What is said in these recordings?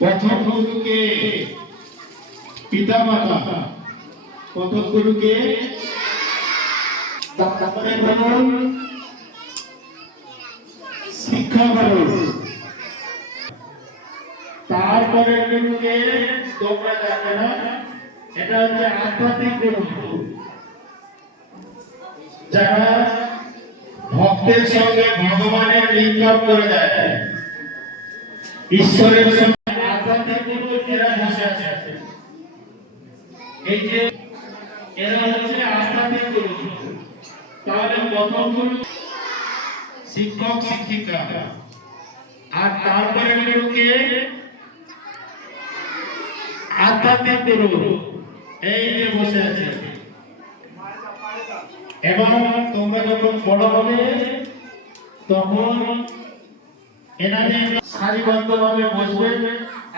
প্রথম গুরুকে পিতা মাতা, প্রথম গুরুকে তারপরে বলুন শিক্ষা বলুন, তারপরে গুরুকে তোমরা দেখো না, এটা হচ্ছে আধ্যাত্মিক গুরু, যারা ভক্তের সঙ্গে ভগবানের লিঙ্ক আপ করে দেয়, ঈশ্বরের সঙ্গে আধ্যাত্মিক গুরু এরা বসে আছে। এই যে এরা হচ্ছে আধ্যাত্মিক গুরু। তাহলে প্রথম গুরু শিক্ষক শিক্ষিকা, আর তারপরে গুরুকে আধ্যাত্মিক গুরু এই যে বসে আছে। এবং তোমরা যখন বড় হবে তখন এনাদের সারিবদ্ধভাবে বসবে,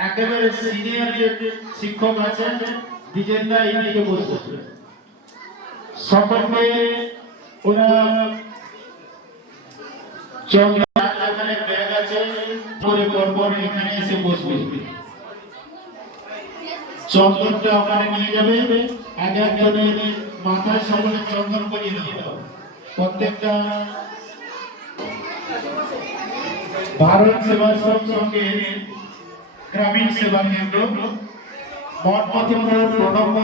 একেবারে সিনিয়র যে শিক্ষক আছেন দ্বিজেন্দা এইদিকে বসবে, সকলকে ওরা যেখানে ব্যাগ আছে করে পরপর এখানে এসে বসবে, চন্দনটা ওখানে নিয়ে যাবে, এক একজনের মাথায় সকলে চন্দন করিয়ে দেবে। প্রত্যেকটা ভারত সেবাশ্রম সঙ্গে গ্রামীণ সেবা কেন্দ্র মঠপতিপুর প্রণব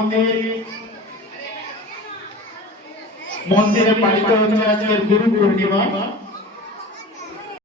মন্দিরে পালিত হচ্ছে আজকের গুরু পূর্ণিমা।